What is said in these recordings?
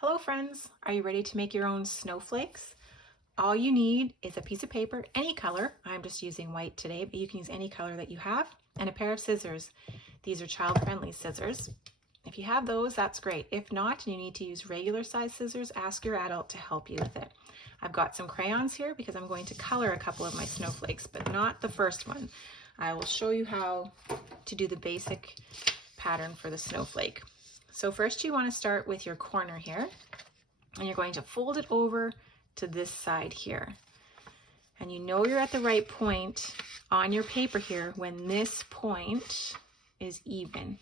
Hello friends, are you ready to make your own snowflakes? All you need is a piece of paper, any color. I'm just using white today, but you can use any color that you have, and a pair of scissors. These are child-friendly scissors. If you have those, that's great. If not, and you need to use regular size scissors, ask your adult to help you with it. I've got some crayons here because I'm going to color a couple of my snowflakes, but not the first one. I will show you how to do the basic pattern for the snowflake. So first you want to start with your corner here, and you're going to fold it over to this side here. And you know you're at the right point on your paper here when this point is even.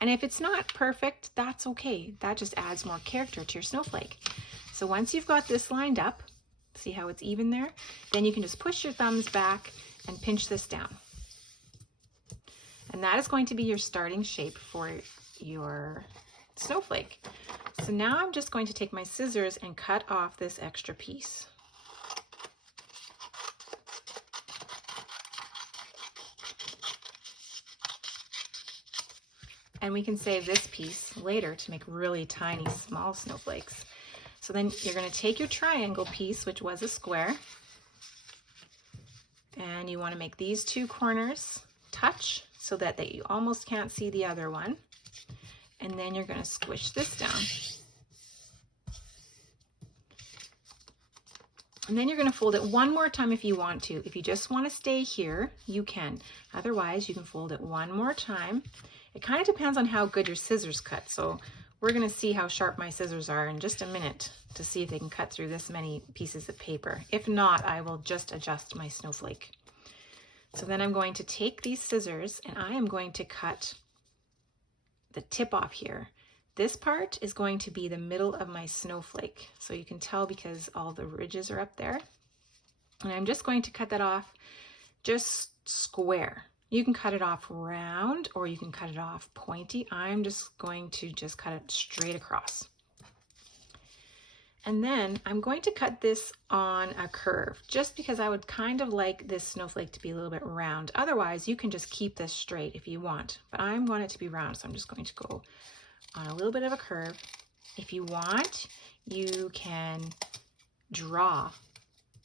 And if it's not perfect, that's okay. That just adds more character to your snowflake. So once you've got this lined up, see how it's even there? Then you can just push your thumbs back and pinch this down. And that is going to be your starting shape for your snowflake. So now I'm just going to take my scissors and cut off this extra piece. And we can save this piece later to make really tiny, small snowflakes. So then you're going to take your triangle piece, which was a square, and you want to make these two corners touch so that you almost can't see the other one. And then you're going to squish this down. And then you're going to fold it one more time if you want to. If you just want to stay here, you can. Otherwise, you can fold it one more time. It kind of depends on how good your scissors cut. So we're going to see how sharp my scissors are in just a minute to see if they can cut through this many pieces of paper. If not, I will just adjust my snowflake. So then I'm going to take these scissors and I am going to cut the tip off here. This part is going to be the middle of my snowflake. So you can tell because all the ridges are up there. And I'm just going to cut that off just square. You can cut it off round or you can cut it off pointy. I'm just going to cut it straight across. And then I'm going to cut this on a curve just because I would kind of like this snowflake to be a little bit round. Otherwise, you can just keep this straight if you want, but I want it to be round. So I'm just going to go on a little bit of a curve. If you want, you can draw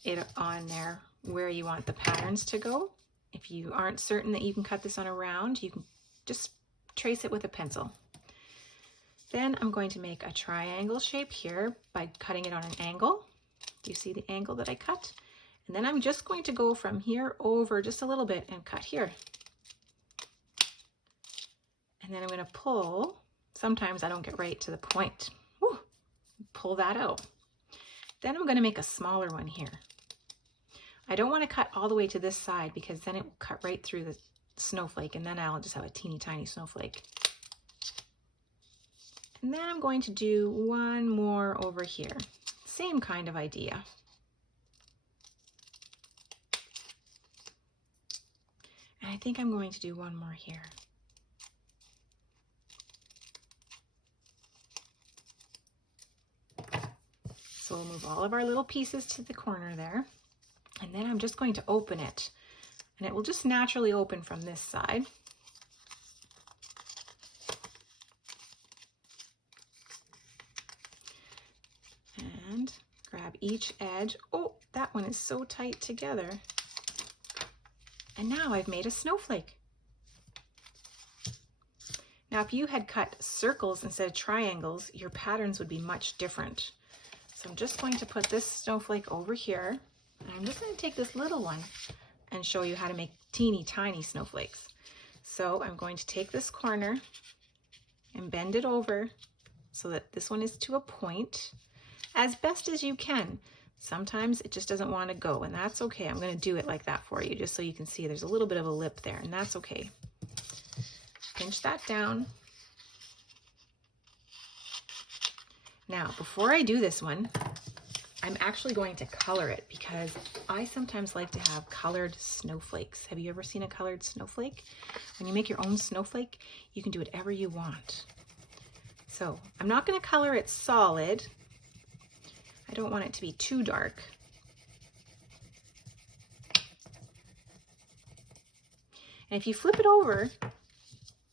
it on there where you want the patterns to go. If you aren't certain that you can cut this on a round, you can just trace it with a pencil. Then I'm going to make a triangle shape here by cutting it on an angle. Do you see the angle that I cut? And then I'm just going to go from here over just a little bit and cut here. And then I'm going to pull. Sometimes I don't get right to the point. Woo, pull that out. Then I'm going to make a smaller one here. I don't want to cut all the way to this side because then it will cut right through the snowflake and then I'll just have a teeny tiny snowflake. And then I'm going to do one more over here. Same kind of idea. And I think I'm going to do one more here. So we'll move all of our little pieces to the corner there. And then I'm just going to open it. And it will just naturally open from this side. And grab each edge. Oh, that one is so tight together. And now I've made a snowflake. Now, if you had cut circles instead of triangles, your patterns would be much different. So I'm just going to put this snowflake over here. And I'm just going to take this little one and show you how to make teeny tiny snowflakes. So I'm going to take this corner and bend it over so that this one is to a point as best as you can. Sometimes it just doesn't want to go, and that's okay. I'm going to do it like that for you just so you can see there's a little bit of a lip there, and that's okay. Pinch that down. Now, before I do this one, I'm actually going to color it because I sometimes like to have colored snowflakes. Have you ever seen a colored snowflake? When you make your own snowflake, you can do whatever you want. So I'm not going to color it solid. I don't want it to be too dark. And if you flip it over,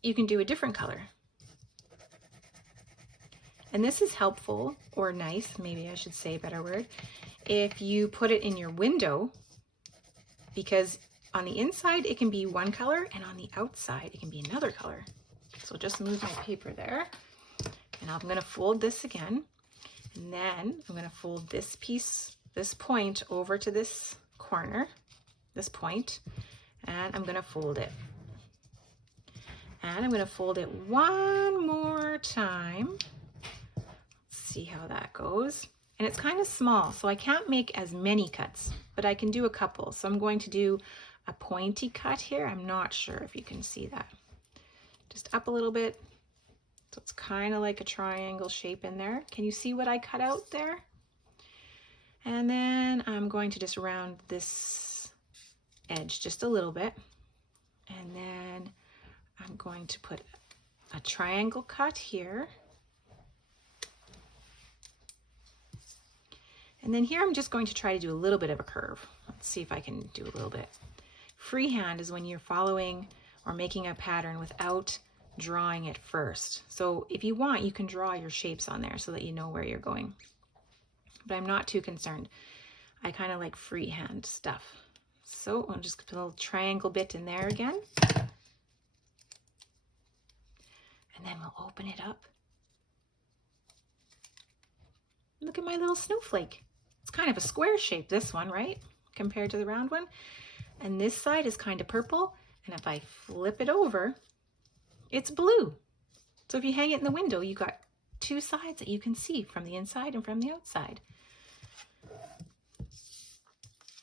you can do a different color. And this is helpful, or nice, maybe I should say a better word, if you put it in your window, because on the inside it can be one color and on the outside it can be another color. So just move my paper there, and I'm going to fold this again, and then I'm going to fold this piece, this point, over to this corner, this point, and I'm going to fold it. And I'm going to fold it one more time. Let's see how that goes. And it's kind of small, so I can't make as many cuts, but I can do a couple. So I'm going to do a pointy cut here. I'm not sure if you can see that. Just up a little bit. So it's kind of like a triangle shape in there. Can you see what I cut out there? And then I'm going to just round this edge just a little bit. And then I'm going to put a triangle cut here. And then here I'm just going to try to do a little bit of a curve. Let's see if I can do a little bit. Freehand is when you're following or making a pattern without drawing it first. So if you want, you can draw your shapes on there so that you know where you're going. But I'm not too concerned. I kind of like freehand stuff. So I'll just put a little triangle bit in there again. And then we'll open it up. Look at my little snowflake. It's kind of a square shape, this one, right? Compared to the round one. And this side is kind of purple. And if I flip it over, it's blue. So if you hang it in the window, you got two sides that you can see from the inside and from the outside.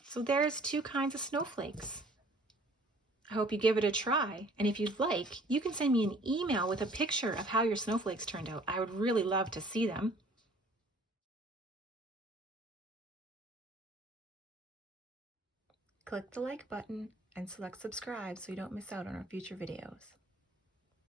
So there's two kinds of snowflakes. I hope you give it a try. And if you'd like, you can send me an email with a picture of how your snowflakes turned out. I would really love to see them. Click the like button and select subscribe so you don't miss out on our future videos.